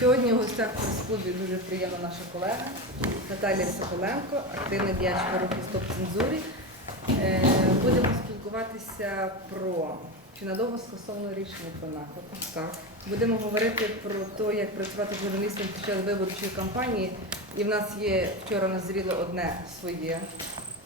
Сьогодні в гостях у прес-клубі дуже приємна наша колега Наталія Соколенко, активна діячка руху Стоп цензурі. Е, Будемо спілкуватися про чи надовго скасовано рішення про наклеп. Так. Будемо говорити про те, як працювати журналістом під час виборчої кампанії. І в нас є вчора назріло одне своє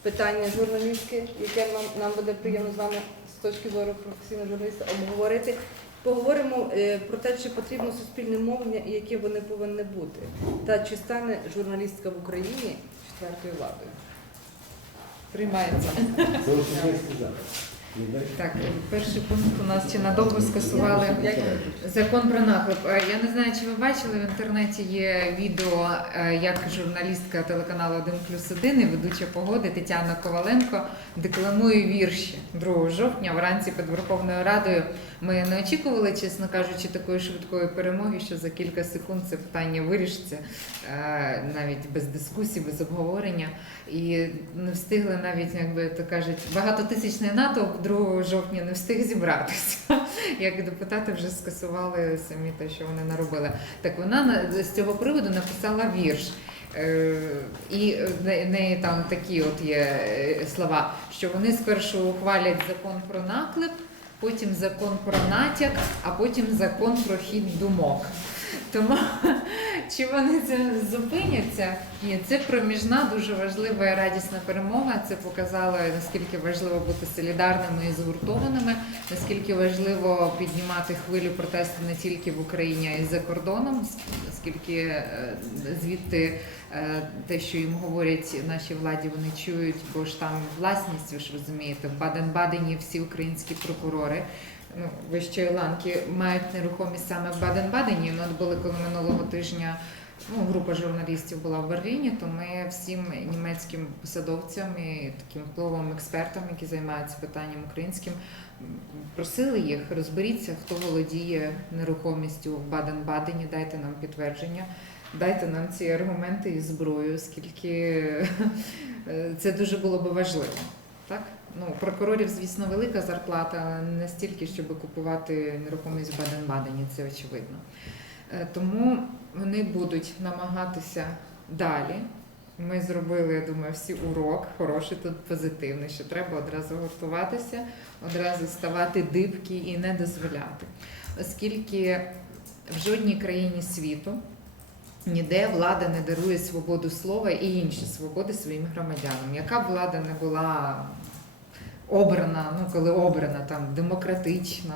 питання журналістське, яке нам, нам буде приємно з вами з точки зору професійного журналіста обговорити. Поговоримо е, про те, чи потрібно суспільне мовлення і яке вони повинні бути, та чи стане журналістка в Україні четвертою владою. Приймається. Так, перший пункт у нас чи надовго скасували закон про наклеп. Е, Я не знаю, чи ви бачили в інтернеті є відео, е, як журналістка телеканалу 1 плюс 1 і ведуча погоди Тетяна Коваленко декламує вірші 2 жовтня вранці під Верховною Радою. Ми не очікували, чесно кажучи, такої швидкої перемоги, що за кілька секунд це питання вирішиться е, навіть без дискусій, без обговорення. І не встигли навіть, як би то кажуть, багатотисячний натовп 2 жовтня не встиг зібратися. Як депутати вже скасували самі те, що вони наробили. Так вона на- з цього приводу написала вірш. Е, І в неї там такі от є е, слова, що вони спершу ухвалять закон про наклеп, потім закон про натяк, а потім закон про хід думок. Тому чи вони це зупиняться? Ні, це проміжна, дуже важлива і радісна перемога. Це показало наскільки важливо бути солідарними і згуртованими, наскільки важливо піднімати хвилю протесту не тільки в Україні, а й за кордоном, оскільки е, звідти е, те, що їм говорять наші владі, вони чують, бо ж там власність, ви ж розумієте, в Баден-Бадені всі українські прокурори ну, вищої ланки мають нерухомість саме в Баден-Бадені. Ну, от були коли минулого тижня. Ну, група журналістів була в Берліні, то ми всім німецьким посадовцям і таким впливовим експертам, які займаються питанням українським, просили їх розберіться, хто володіє нерухомістю в Баден-Бадені, дайте нам підтвердження, дайте нам ці аргументи і зброю, оскільки е, це дуже було би важливо. Так? Ну, прокурорів, звісно, велика зарплата, але не стільки, щоб купувати нерухомість в Баден-Бадені, це очевидно. Е, Тому вони будуть намагатися далі. Ми зробили, я думаю, всі урок, хороший тут позитивний, що треба одразу готуватися, одразу ставати дибки і не дозволяти. Оскільки в жодній країні світу ніде влада не дарує свободу слова і інші свободи своїм громадянам. Яка б влада не була обрана, ну коли обрана там демократична,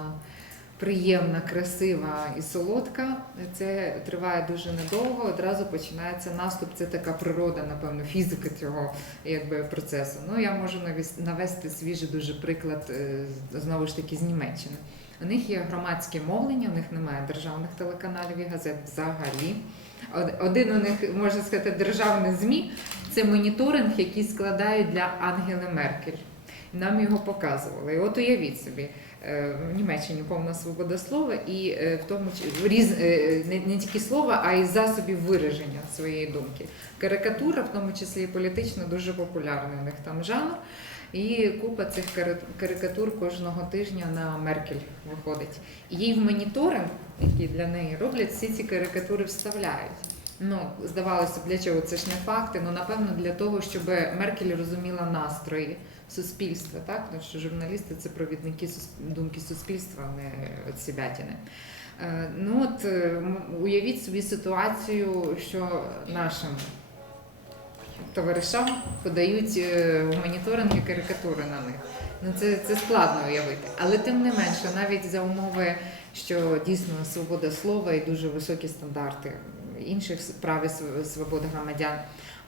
приємна, красива і солодка. Це триває дуже недовго. Одразу починається наступ. Це така природа, напевно, фізика цього якби процесу. Ну я можу навести свіжий дуже приклад е, знову ж таки з Німеччини. У них є громадське мовлення, у них немає державних телеканалів і газет взагалі. Один у них можна сказати державний змі це моніторинг, який складають для Ангели Меркель. Нам його показували. От уявіть собі, е, в Німеччині повна свобода слова, і е, в тому різ, е, не, тільки слова, а й засобів вираження своєї думки. Карикатура, в тому числі і політична, дуже популярний у них там жанр. І купа цих карикатур кожного тижня на Меркель виходить. Їй в моніторинг, який для неї роблять, всі ці карикатури вставляють. Ну, здавалося б, для чого це ж не факти. Ну, напевно, для того, щоб Меркель розуміла настрої суспільства, так? Тому що журналісти це провідники думки суспільства, а не от сібятіни. Е, Ну от е, уявіть собі ситуацію, що нашим товаришам подають е, моніторинги карикатури на них. Ну це, це складно уявити. Але тим не менше, навіть за умови, що дійсно свобода слова і дуже високі стандарти інших прав і свобод громадян.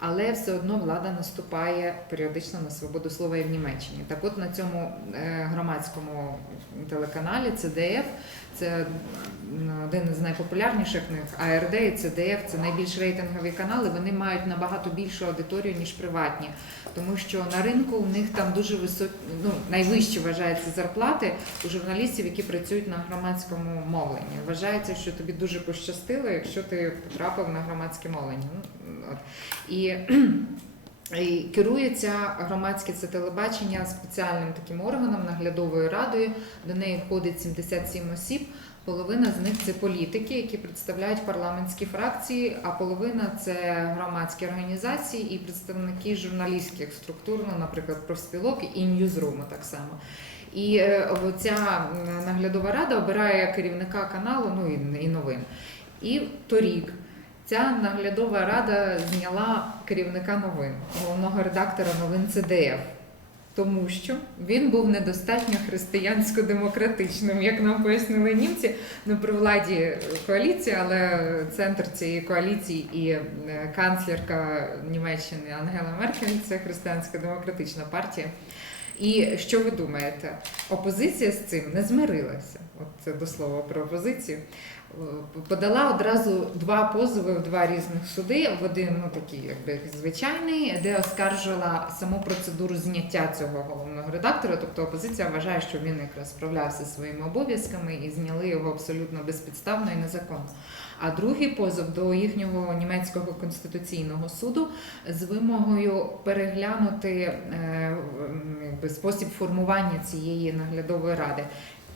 Але все одно влада наступає періодично на свободу слова і в Німеччині. Так от на цьому е, громадському телеканалі CDF, це один з найпопулярніших них АРД і CDF, це найбільш рейтингові канали. Вони мають набагато більшу аудиторію, ніж приватні, тому що на ринку у них там дуже високі, ну найвищі вважаються зарплати у журналістів, які працюють на громадському мовленні. Вважається, що тобі дуже пощастило, якщо ти потрапив на громадське мовлення. Ну, от. І і керується громадське це телебачення спеціальним таким органом, наглядовою радою. До неї входить 77 осіб. Половина з них це політики, які представляють парламентські фракції, а половина це громадські організації і представники журналістських структур, ну, наприклад, профспілок і ньюзруми так само. І е, ця наглядова рада обирає керівника каналу, ну і новин. І торік ця наглядова рада зняла керівника новин, головного редактора новин ЦДФ. Тому що він був недостатньо християнсько-демократичним, як нам пояснили німці. Ну, при владі коаліції, але центр цієї коаліції і е, канцлерка Німеччини Ангела Меркель це християнсько-демократична партія. І що ви думаєте? Опозиція з цим не змирилася. От це до слова про опозицію. Е, Подала одразу два позови в два різних суди. В один ну такий, якби звичайний, де оскаржила саму процедуру зняття цього головного редактора. Тобто опозиція вважає, що він якраз справлявся своїми обов'язками і зняли його абсолютно безпідставно і незаконно. А другий позов до їхнього німецького конституційного суду з вимогою переглянути е, якби, спосіб формування цієї наглядової ради.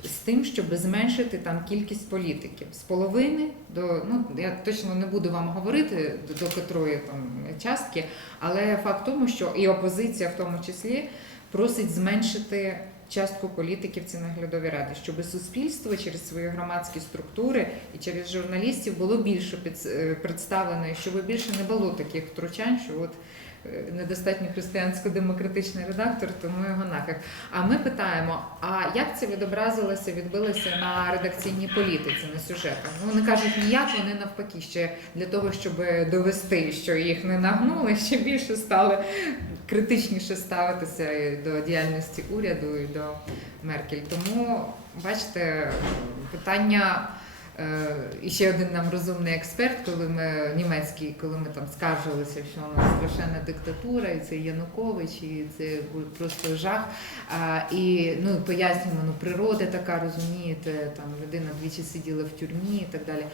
З тим, щоб зменшити там кількість політиків. З половини до ну я точно не буду вам говорити до, до котрої там частки, але факт тому, що і опозиція в тому числі просить зменшити частку політиків в цій наглядовій раді, щоб суспільство через свої громадські структури і через журналістів було більше е, представлено, щоб більше не було таких втручань, що от недостатньо християнсько-демократичний редактор, тому його нафіг. А ми питаємо: а як це відобразилося, відбилося на редакційній політиці, на сюжетах? Ну, вони кажуть, ніяк вони навпаки ще для того, щоб довести, що їх не нагнули, ще більше стали критичніше ставитися до діяльності уряду і до Меркель. Тому бачите, питання. Е, І ще один нам розумний експерт, коли ми німецький, коли ми там скаржилися, що у нас страшенна диктатура, і це Янукович, і це просто жах. І ну пояснюємо, ну природа така, розумієте, там людина двічі сиділа в тюрмі і так далі.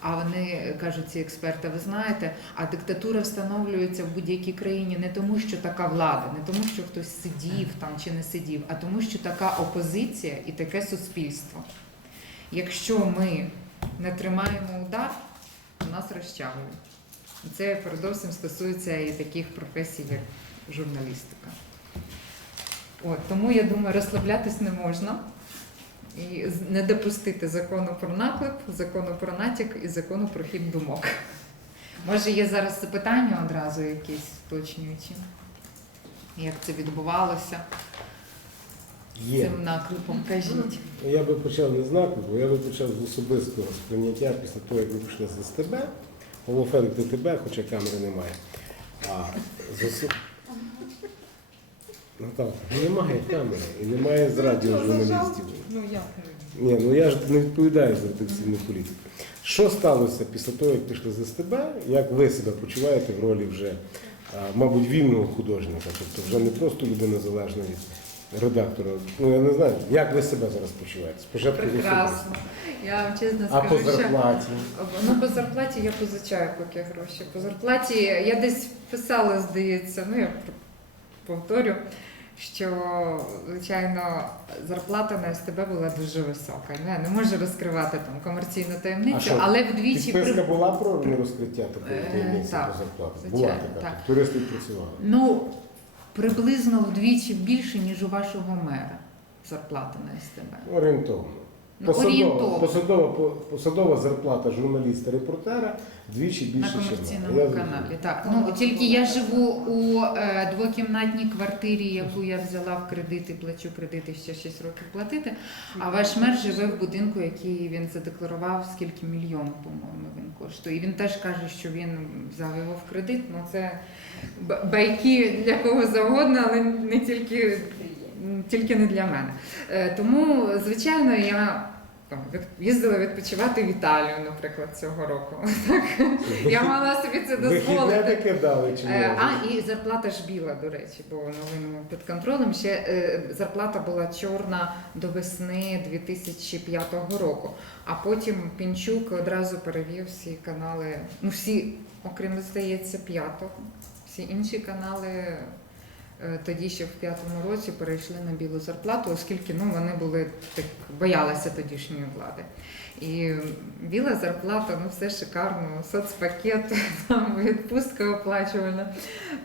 А вони кажуть, ці експерти, ви знаєте, а диктатура встановлюється в будь-якій країні не тому, що така влада, не тому, що хтось сидів там чи не сидів, а тому, що така опозиція і таке суспільство. Якщо ми не тримаємо удар, нас розчавлюють. Це передовсім стосується і таких професій, як журналістика. От, тому я думаю, розслаблятись не можна і не допустити закону про наклеп, закону про натяк і закону про хід думок. Може, є зараз запитання одразу якісь уточнюючі, як це відбувалося Є. цим наклепом? Кажіть. Я би почав не з наклепу, я би почав з особистого сприйняття після того, як ви пішли з СТБ. Голофелик до тебе, хоча камери немає. А з осо... Ну так, немає камери і немає з радіо журналістів. Ну як? Ні, ну я ж не відповідаю за редакційну політику. Що сталося після того, як пішли з СТБ? Як ви себе почуваєте в ролі вже, мабуть, вільного художника, тобто вже не просто людина залежна від редактора. Ну я не знаю, як ви себе зараз почуваєте? Спочатку Прекрасно. Я вам чесно А по скажу, що ну по зарплаті я позичаю поки гроші. По зарплаті я десь писала, здається, ну я повторю, що звичайно зарплата на СТБ була дуже висока. Ну, я не можу розкривати там комерційну А таємницю, що, але вдвічі Підписка при- була про розкриття такої Е, таємниці по зарплаті? звичайно, Була така. так. Туристи працювали. ну приблизно вдвічі більше, ніж у вашого мера зарплата на СТБ. Орієнтовно. Посадова, орієнтовно. посадова, посадова зарплата журналіста-репортера двічі На більше, ніж комерційному каналі. Так, ну тільки я живу у е, двокімнатній квартирі, яку я взяла в кредит і плачу кредити ще 6 років платити. А ваш мер живе в будинку, який він задекларував, скільки мільйон, по-моєму, він коштує. І він теж каже, що він взяв його в кредит. Ну це б- байки для кого завгодно, але не тільки, тільки не для мене. Е, Тому, звичайно, я. Там їздила відпочивати в Італію, наприклад, цього року. Я мала собі це дозволити. таке дали чи ні? Е, А, і зарплата ж біла, до речі, бо новину під контролем. Ще е, зарплата була чорна до весни 2005 року. А потім Пінчук одразу перевів всі канали, ну всі, окрім здається, п'ятого. Всі інші канали тоді ще в п'ятому році перейшли на білу зарплату, оскільки ну, вони були так боялися тодішньої влади. І біла зарплата, ну все шикарно, соцпакет, там відпустка оплачувана.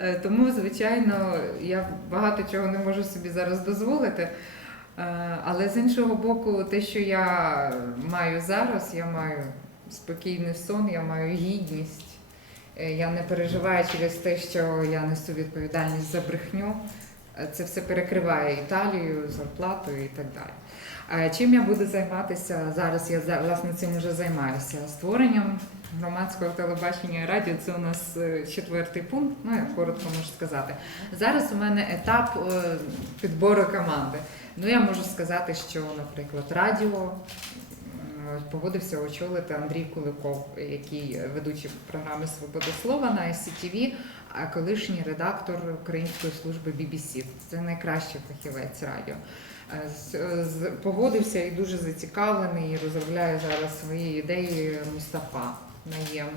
Е, Тому, звичайно, я багато чого не можу собі зараз дозволити. Е, Але з іншого боку, те, що я маю зараз, я маю спокійний сон, я маю гідність. Е, Я не переживаю через те, що я несу відповідальність за брехню. Е, Це все перекриває Італію, зарплату і так далі. Чим я буду займатися зараз? Я власне цим вже займаюся. Створенням громадського телебачення і радіо це у нас е, четвертий пункт. Ну я коротко можу сказати. Зараз у мене етап е, підбору команди. Ну я можу сказати, що, наприклад, радіо погодився очолити Андрій Куликов, який ведучий програми Свобода слова на SCTV, а колишній редактор Української служби BBC. Це найкращий фахівець радіо. Е, Погодився і дуже зацікавлений, і розробляє зараз свої ідеї Мустафа Наєм.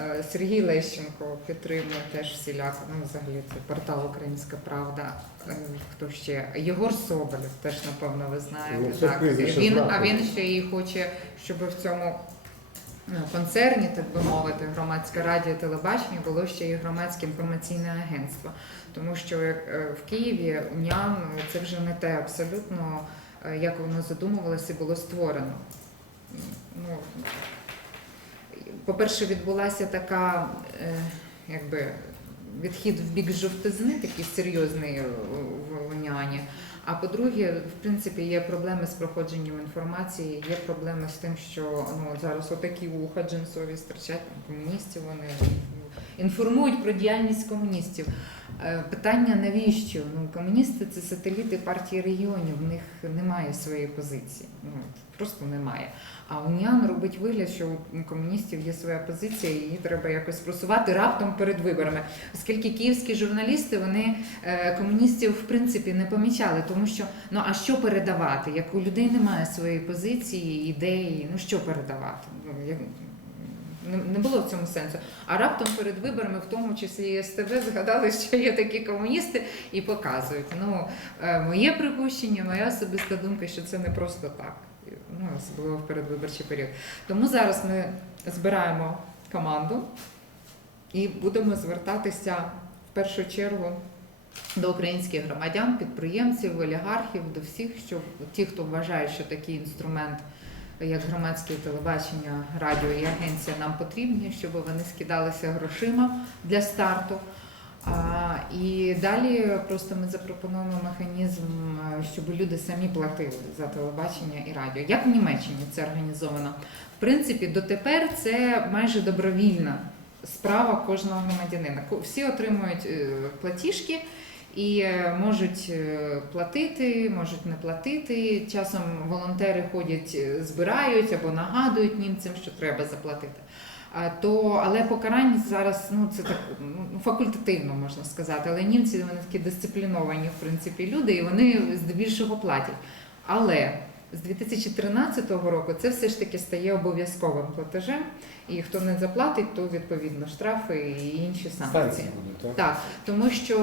Е, Сергій Лещенко підтримує теж всіляко. Ну, взагалі це портал Українська Правда. Е, Хто ще? Єгор Соболєв, теж напевно ви Ну, знаєте. це так. Він, а він ще і хоче, щоб в цьому ну, концерні, так би мовити, громадське радіо телебачення було ще і громадське інформаційне агентство. Тому що е, в Києві УНЯН це вже не те абсолютно, як воно задумувалося було створено. Ну, по-перше, відбулася така, е, якби відхід в бік жовтизни, такий серйозний в УНЯНі. А по-друге, в принципі, є проблеми з проходженням інформації, є проблеми з тим, що ну зараз отакі вуха джинсові стирчать комуністів. Вони інформують про діяльність комуністів. Е, Питання навіщо? Ну комуністи це сателіти партії регіонів, в них немає своєї позиції. Ну просто немає. А УНІАН робить вигляд, що у комуністів є своя позиція, і її треба якось просувати раптом перед виборами. Оскільки київські журналісти вони е, комуністів в принципі не помічали, тому що ну а що передавати? Як у людей немає своєї позиції, ідеї, ну що передавати? Не, було в цьому сенсу. А раптом перед виборами, в тому числі і СТБ, згадали, що є такі комуністи і показують. Ну е, моє припущення, моя особиста думка, що це не просто так. Ну, особливо в передвиборчий період. Тому зараз ми збираємо команду і будемо звертатися в першу чергу до українських громадян, підприємців, олігархів, до всіх, що ті, хто вважає, що такий інструмент, як громадське телебачення, радіо і агенція нам потрібні, щоб вони скидалися грошима для старту. А, і далі просто ми запропонуємо механізм, е, щоб люди самі платили за телебачення і радіо. Як в Німеччині це організовано? В принципі, дотепер це майже добровільна справа кожного громадянина. Всі отримують е, платіжки і е, можуть е, платити, можуть не платити. Часом волонтери ходять, е, збирають або нагадують німцям, що треба заплатити. А, То, але покарання зараз ну це так ну, факультативно можна сказати. Але німці вони такі дисципліновані, в принципі, люди, і вони здебільшого платять. Але з 2013 року це все ж таки стає обов'язковим платежем, і хто не заплатить, то відповідно штрафи і інші санкції. Будуть, так? Так, тому що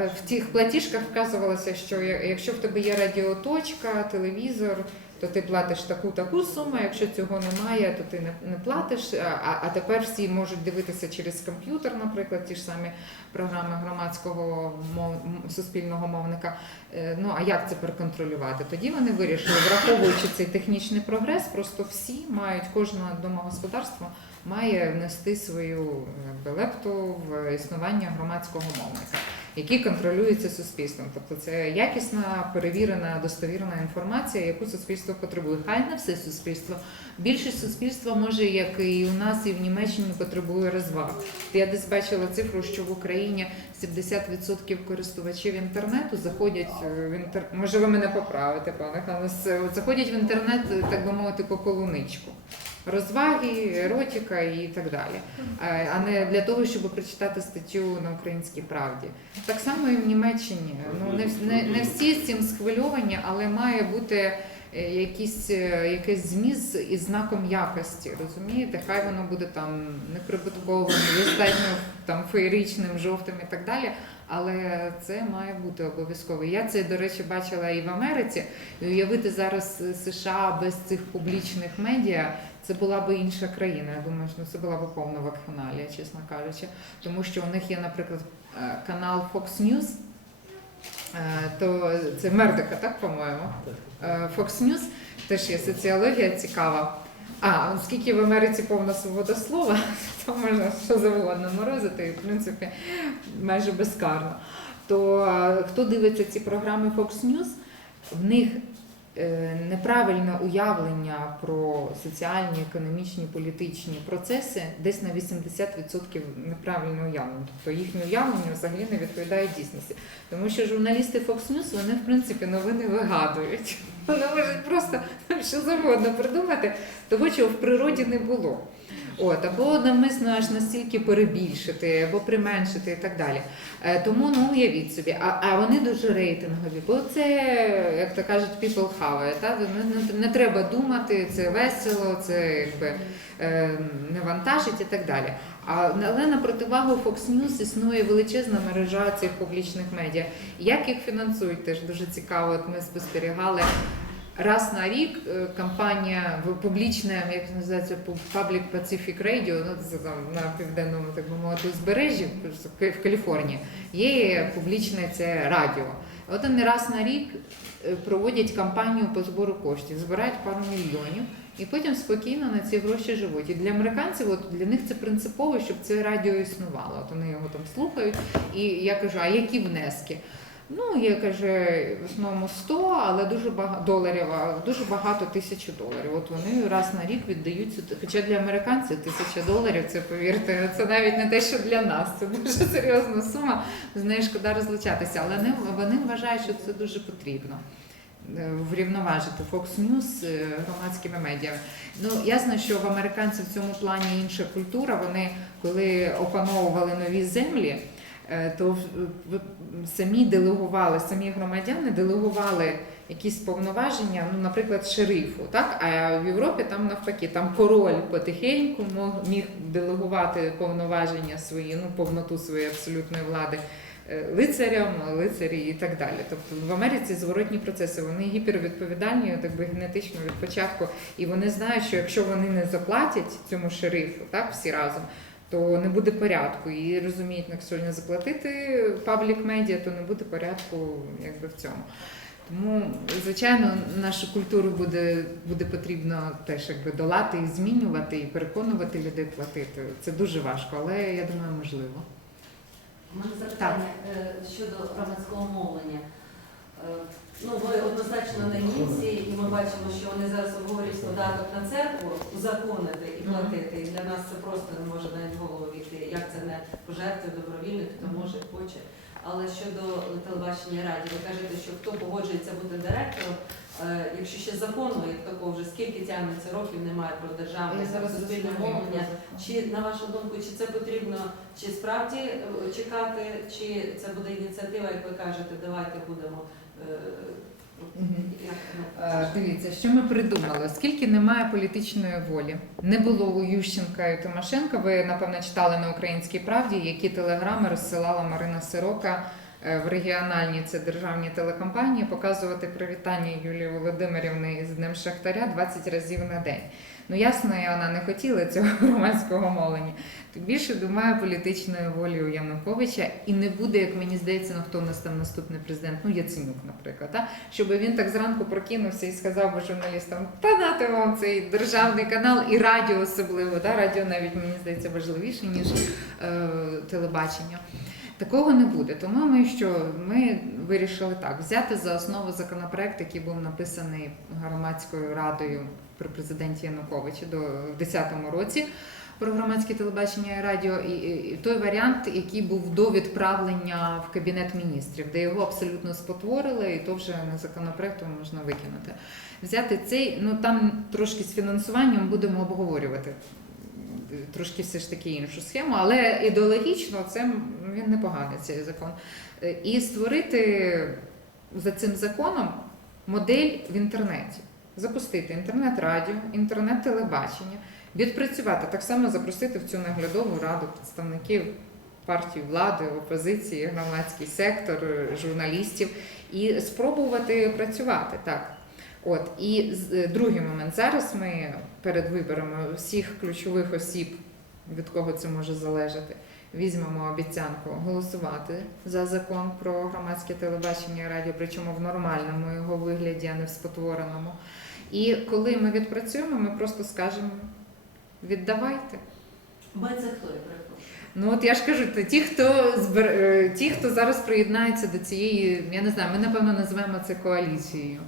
е, в тих платіжках вказувалося, що якщо в тебе є радіоточка, телевізор, то ти платиш таку таку суму. Якщо цього немає, то ти не, платиш. А, а тепер всі можуть дивитися через комп'ютер, наприклад, ті ж самі програми громадського мов суспільного мовника. Е, Ну а як це проконтролювати? Тоді вони вирішили, враховуючи цей технічний прогрес, просто всі мають кожне домогосподарство має внести свою якби, лепту в існування громадського мовника, який контролюється суспільством. Тобто це якісна, перевірена, достовірна інформація, яку суспільство потребує. Хай не все суспільство. Більшість суспільства може, як і у нас, і в Німеччині потребує розваг. Я десь бачила цифру, що в Україні 70% користувачів інтернету заходять е, в інтер... Може, ви мене поправите, пане Ханес, е, заходять в інтернет, е, так би мовити, по полуничку. Розваги, еротика і так далі, Е, а не для того, щоб прочитати статтю на українській правді. Так само і в Німеччині. Ну не, не, не всі з цим схвильовані, але має бути е, якісь, е, якийсь зміст із знаком якості. Розумієте? Хай воно буде там неприбутковим, достатньо там феєричним, жовтим і так далі. Але це має бути обов'язково. Я це, до речі, бачила і в Америці. І уявити зараз США без цих публічних медіа. Це була би інша країна. Я думаю, що це була б повна вакханалія, чесно кажучи. Тому що у них є, наприклад, е, канал Fox News, е, то це Мердика, так, по-моєму? Е, Fox News теж є соціологія цікава. А, оскільки в Америці повна свобода слова, то можна що завгодно морозити, і в принципі майже безкарно. То хто дивиться ці програми Fox News, в них е, неправильне уявлення про соціальні, економічні, політичні процеси десь на 80% неправильне уявлення. Тобто їхнє уявлення взагалі не відповідає дійсності. Тому що журналісти Fox News, вони в принципі новини вигадують. Вони можуть просто що завгодно придумати, того, чого в природі не було. От, або навмисно аж настільки перебільшити, або применшити і так далі. Е, тому ну уявіть собі, а, а вони дуже рейтингові, бо це, як то кажуть, people have та? Не, не, не треба думати, це весело, це якби е, не вантажить і так далі. А але на противагу Fox News існує величезна мережа цих публічних медіа. Як їх фінансують, теж дуже цікаво. От ми спостерігали. Раз на рік е, компанія публічна, як називається, Public Pacific Radio, ну це там на південному, так би мовити, узбережжі в в Каліфорнії, є публічне це радіо. От вони раз на рік е, проводять кампанію по збору коштів, збирають пару мільйонів і потім спокійно на ці гроші живуть. І для американців, от для них це принципово, щоб це радіо існувало. От вони його там слухають, і я кажу, а які внески? Ну, я каже, в основному 100, але дуже багато доларів, дуже багато тисячі доларів. От вони раз на рік віддають сюди. Хоча для американців тисяча доларів, це повірте, це навіть не те, що для нас. Це дуже серйозна сума. З нею шкода розлучатися. Але вони, вважають, що це дуже потрібно. е, Врівноважити Fox News е, громадськими медіа. Ну ясно, що в американців в цьому плані інша культура. Вони коли опановували нові землі, е, то самі делегували, самі громадяни делегували якісь повноваження, ну, наприклад, шерифу. Так? А в Європі там навпаки, там король потихеньку міг делегувати повноваження свої, ну, повноту своєї абсолютної влади. е, Лицарям, лицарі і так далі. Тобто в Америці зворотні процеси вони гіпервідповідальні, так би генетично від початку, і вони знають, що якщо вони не заплатять цьому шерифу, так всі разом, то не буде порядку. І розуміють, якщо не заплатити паблік медіа, то не буде порядку якби в цьому. Тому, звичайно, нашу культуру буде, буде потрібно теж якби долати і змінювати, і переконувати людей платити. Це дуже важко, але я думаю, можливо. У мене запитання е, щодо громадського мовлення. Е, Ну, ви однозначно на німці, і ми бачимо, що вони зараз обговорюють податок на церкву, узаконити і платити. І для нас це просто не може навіть в голову війти. Як це не пожертвує добровільно, хто може, хоче. Але щодо телебачення і радіо, ви кажете, що хто погоджується бути директором, е, якщо ще закону, як такого вже скільки тягнеться років, немає про державне суспільне мовлення. Чи на вашу думку, чи це потрібно, чи справді е, чекати, чи це буде ініціатива, як ви кажете, давайте будемо. Е, ну, Е, Дивіться, що ми придумали. Оскільки немає політичної волі, не було у Ющенка і Тимошенка. Ви напевно читали на українській правді, які телеграми розсилала Марина Сирока е, в регіональні це державні телекомпанії, показувати привітання Юлії Володимирівни з Днем Шахтаря 20 разів на день. Ну ясно, і вона не хотіла цього громадського мовлення. Тим більше немає політичної волі у Януковича і не буде, як мені здається, ну хто у нас там наступний президент, ну Яценюк, наприклад, та? щоб він так зранку прокинувся і сказав би журналістам, та дати вам цей державний канал і радіо особливо. Да? Радіо навіть мені здається важливіше, ніж е, телебачення. Такого не буде. Тому ми що ми вирішили так взяти за основу законопроект, який був написаний громадською радою при президенті Януковичі до в 2010 році про громадське телебачення і радіо, і, і, той варіант, який був до відправлення в кабінет міністрів, де його абсолютно спотворили, і то вже не законопроектом можна викинути. Взяти цей, ну там трошки з фінансуванням будемо обговорювати. Трошки все ж таки іншу схему, але ідеологічно це він непоганий цей закон. Е, І створити за цим законом модель в інтернеті. Запустити інтернет-радіо, інтернет-телебачення, відпрацювати так само запросити в цю наглядову раду представників партії влади, опозиції, громадський сектор, журналістів і спробувати працювати так. От і е, другий момент. Зараз ми перед виборами всіх ключових осіб, від кого це може залежати, візьмемо обіцянку голосувати за закон про громадське телебачення і радіо, причому в нормальному його вигляді, а не в спотвореному. І коли ми відпрацюємо, ми просто скажемо: віддавайте. Ми це хто, я перепрошую? Ну от я ж кажу, то ті, хто збер... е, ті, хто зараз приєднається до цієї, я не знаю, ми напевно називаємо це коаліцією.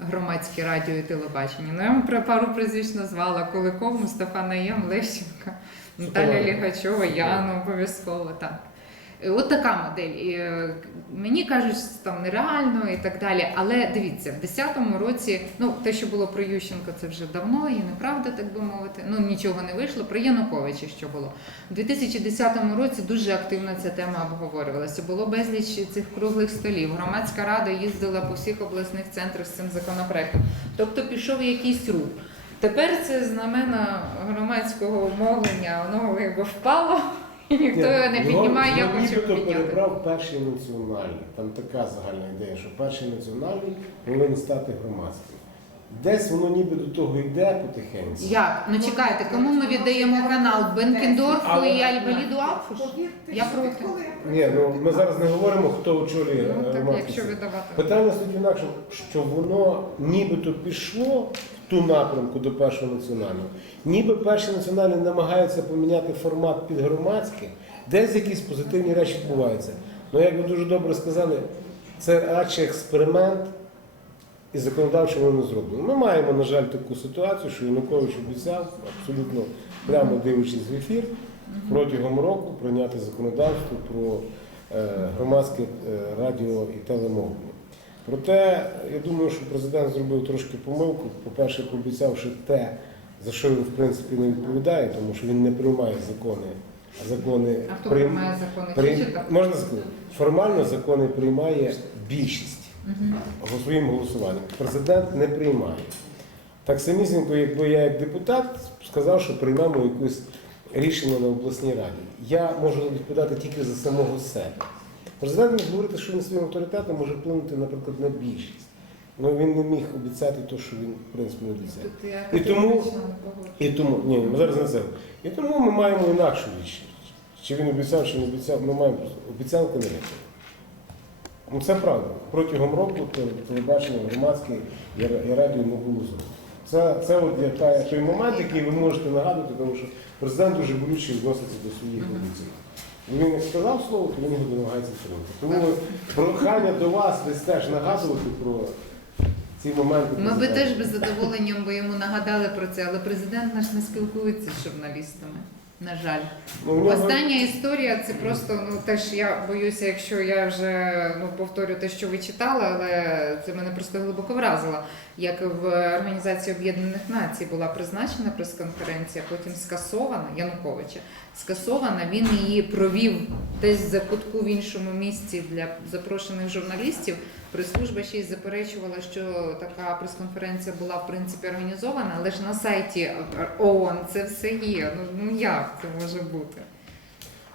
Громадське радіо і телебачення. Ну, я вам про пару прізвищ назвала Куликов, Мустафа Наєм, Лещенка, Наталя Лігачова, Яна обов'язково так. Е, От така модель. І, е, мені кажуть, що там нереально і так далі. Але дивіться, в 10-му році, ну те, що було про Ющенка, це вже давно і неправда, так би мовити. Ну нічого не вийшло. Про Януковича що було. У 2010 році дуже активно ця тема обговорювалася. Було безліч цих круглих столів. Громадська рада їздила по всіх обласних центрах з цим законопроектом. Тобто пішов якийсь рух. Тепер це знамена громадського мовлення, воно якби впало, і ніхто його не піднімає, я Його хочу нібито підняти. перебрав перший національний. Там така загальна ідея, що перший національний повинен стати громадським. Десь воно ніби до того йде потихеньку. Як? Ну чекайте, кому ми віддаємо канал? Бенкендорфу Але- і Альбаліду Алфуш? Я проти. Ні, ну ми зараз не говоримо, хто очолює Ну, так, громадський якщо видавати. Питання стоїть інакше, що воно нібито пішло ту напрямку до першого національного. Ніби перший національний намагається поміняти формат під громадське, десь якісь позитивні речі відбуваються. Ну, як ви дуже добре сказали, це радше експеримент і законодавчо воно не зроблено. Ми маємо, на жаль, таку ситуацію, що Янукович обіцяв, абсолютно прямо дивлячись в ефір, протягом року прийняти законодавство про е, громадське е, радіо і телемовлення. Проте, я думаю, що президент зробив трошки помилку. По-перше, пообіцявши те, за що він в принципі не відповідає, тому що він не приймає закони, а закони А хто прийм- приймає закони? прийм- Можна сказати, формально закони приймає більшість Мгм. своїм голосуванням. Президент не приймає. Так самісінько, якби я як депутат сказав, що приймемо якесь рішення на обласній раді. Я можу відповідати тільки за самого себе. Президент міг говорити, що він своїм авторитетом може вплинути, наприклад, на більшість. Ну він не міг обіцяти те, що він, в принципі, не обіцяє. І тому-. І тому, ні, ми зараз не це. І тому ми маємо інакшу річ. Чи він обіцяв, чи не обіцяв, ми маємо обіцянки не. Ну це правда. Протягом року телебачення громадське і радіо не було зроблено. Це, це от той момент, який ви можете нагадувати, тому що президент дуже болюче відноситься до своїх обіцянок. Він не сказав слово, тому він його намагається втримати. Тому прохання до вас десь теж нагадувати про ці моменти. Ми би теж би задоволенням би йому нагадали про це, але президент наш не спілкується з журналістами. На жаль, Ну, остання історія це просто ну теж я боюся, якщо я вже ну повторю те, що ви читали, але це мене просто глибоко вразило. Як в Організації Об'єднаних Націй була призначена прес-конференція, потім скасована Януковича. Скасована, він її провів десь за кутку в іншому місці для запрошених журналістів. Прес-служба ще й заперечувала, що така прес-конференція була в принципі організована, але ж на сайті ООН це все є. Ну, ну як це може бути?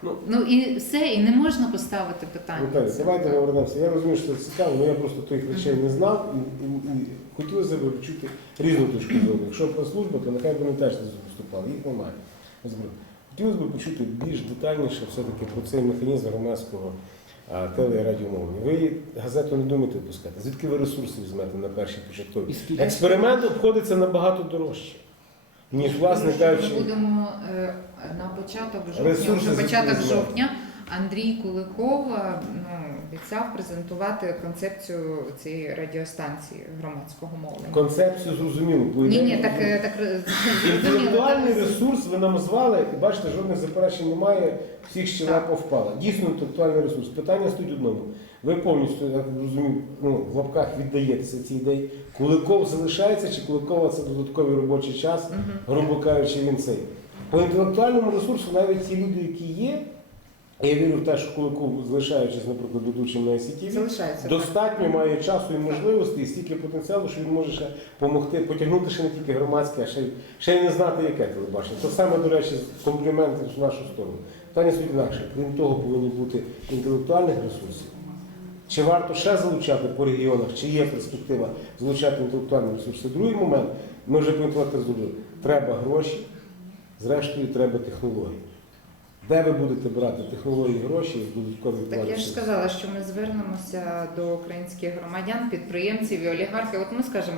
Ну, Ну і все, і не можна поставити питання. Наталя, давайте ми вернемося. Я розумію, що це цікаво, але я просто тих речей не знав і, і, і хотілося б почути різну точку зору. Якщо прес-служба, то нехай вони теж не виступали, їх немає. Хотілося б почути більш детальніше все-таки про цей механізм громадського а, теле- і. Ви газету не думаєте випускати. Звідки ви ресурси візьмете на перші початкові? Експеримент обходиться набагато дорожче, ніж, власне кажучи, Ми будемо е, на початок жовтня, Ресурси вже початок жовтня. Андрій Куликов е, ну, обіцяв презентувати концепцію цієї радіостанції громадського мовлення. концепцію зрозуміло. Ні, ні, так, е, так е. Інтелектуальний ресурс ви нам звали, і бачите, жодних заперечень немає, всіх щелепа впала. Дійсно інтелектуальний ресурс. Питання стоїть одному. Ви повністю, я розумію, ну, в лапках віддаєтеся цій ідеї. Куликов залишається, чи Куликова це додатковий робочий час, грубо кажучи, він цей. По інтелектуальному ресурсу навіть ті люди, які є, Я вірю в те, що Куликов, залишаючись, наприклад, ведучим на ICTV, достатньо має часу і можливостей, і стільки потенціалу, що він може ще допомогти, потягнути ще не тільки громадське, а ще, й- ще й не знати, яке телебачення. Це саме, до речі, компліменти в нашу сторону. Питання стоїть інакше. Крім того, повинні бути інтелектуальних ресурсів. Чи варто ще залучати по регіонах, чи є перспектива залучати інтелектуальні ресурси? Другий момент, ми вже по інтелекту зробили. Треба гроші, зрештою треба технології. Де ви будете брати технології гроші, додаткові Так я ж сказала, що ми звернемося до українських громадян, підприємців і олігархів. От ми скажемо,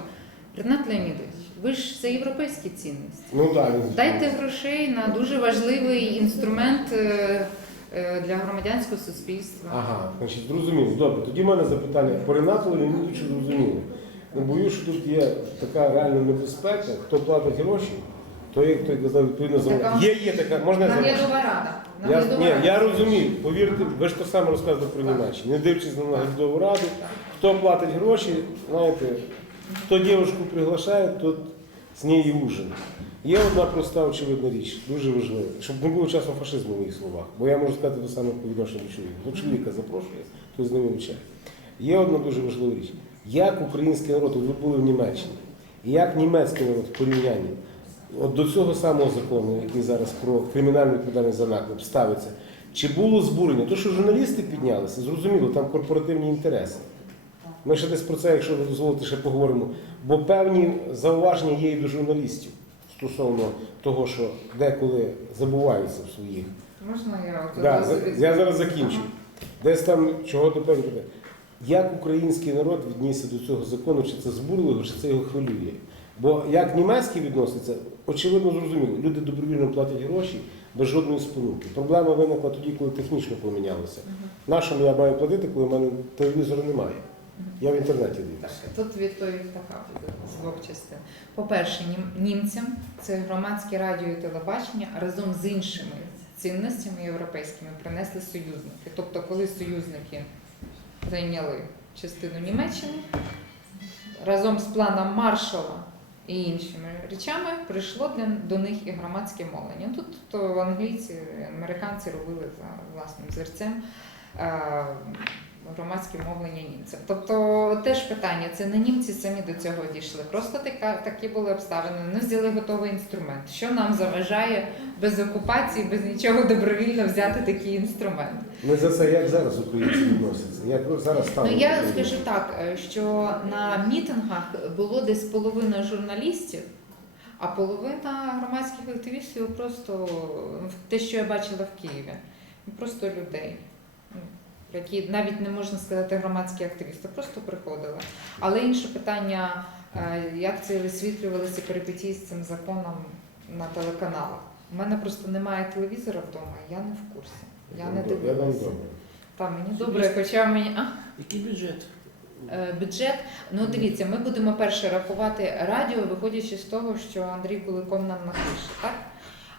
Ренат Леонідович, ви ж це європейські цінності. Ну так, Дайте грошей на дуже важливий інструмент е, е, для громадянського суспільства. Ага, значить, зрозуміло. Добре, тоді в мене запитання по Ренату Леонідовичу зрозуміло. Не боюсь, що тут є така реальна небезпека, хто платить гроші, то як той казав, відповідно за є, є така, можна я? Наглядова рада. Я, Наглядова ні, рада. я розумію, повірте, ви ж то саме розказували про Німеччину. Не дивлячись на наглядову раду, хто платить гроші, знаєте, хто дівчинку приглашає, тот з неї ужин. Є одна проста очевидна річ, дуже важлива, щоб не було часом фашизму в моїх словах, бо я можу сказати те саме по відношенню до чоловіка. Хто чоловіка запрошує, то з ними вечеря. Є одна дуже важлива річ. Як український народ, от ви були в Німеччині, і як німецький народ в порівнянні от до цього самого закону, який зараз про кримінальну відповідальність за наклеп ставиться, чи було збурення? То, що журналісти піднялися, зрозуміло, там корпоративні інтереси. Ми ще десь про це, якщо ви дозволите, ще поговоримо. Бо певні зауваження є і до журналістів стосовно того, що деколи забуваються в своїх. Можна я Да, я зараз закінчу. Ага. Десь там чого тепер буде. Як український народ віднісся до цього закону, чи це збурило чи це його хвилює? Бо як німецький відноситься, очевидно зрозуміло. Люди добровільно платять гроші без жодної спонуки. Проблема виникла тоді, коли технічно помінялося. Нашому я маю платити, коли в мене телевізору немає. Я в інтернеті Так, дивлюся. тут відповідь така з двох частин. По-перше, нім- німцям це громадське радіо і телебачення разом з іншими цінностями європейськими принесли союзники. Тобто, коли союзники зайняли частину Німеччини, разом з планом Маршала і іншими речами прийшло для, до них і громадське мовлення. Тут то англійці, американці робили за власним зерцем. Громадське мовлення німцям. Тобто теж питання, це не німці самі до цього дійшли. Просто така, такі були обставини. Вони взяли готовий інструмент. Що нам заважає без окупації, без нічого добровільно взяти такий інструмент? Ми за це як зараз українці відносяться? Як зараз Ну я скажу так, е, що на мітингах було десь половина журналістів, а половина громадських активістів просто те, що я бачила в Києві, просто людей. Які навіть не можна сказати громадські активісти, просто приходили. Але інше питання, е, як це висвітлювалися перипетії з цим законом на телеканалах. У мене просто немає телевізора вдома, я не в курсі. Я не дивилася. добре. Мені добре, хоча мені. А? Який бюджет? Е, Бюджет, ну дивіться, ми будемо перше рахувати радіо, виходячи з того, що Андрій Куликов нам напише, так?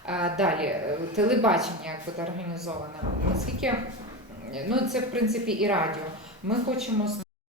Е, Далі, телебачення, як буде організоване. Наскільки, ну це в принципі і радіо. Ми хочемо